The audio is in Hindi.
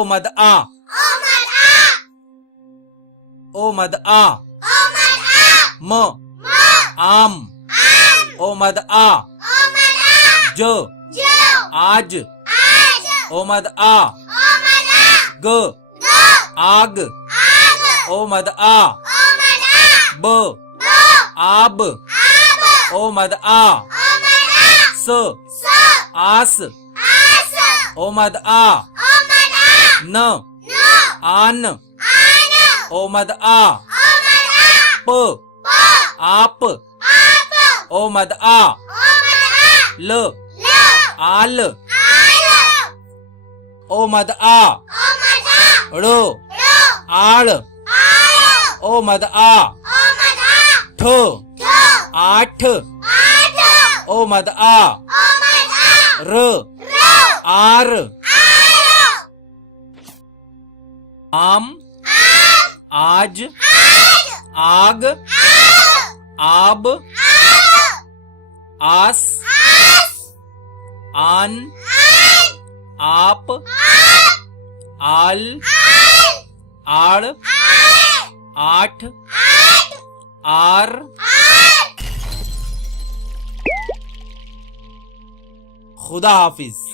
ओ मद आ, ओ मद आ, म आम, ओ मद आ, ज आज, ओ मद आ, ग आग, ओ मद आ, ब आब, ओ मद आ, स आस, ओ मद आ, न आन, ओ मद आ, प आप, ओ मद आ, ल आल, ओ मद आ, ड़ आड़, ओ मद आ, ठ आठ, ओ मद आ, र आर, आम आज, आग, आब, आस, आन, आप, आल, आड़, आठ, आर। खुदा हाफिज।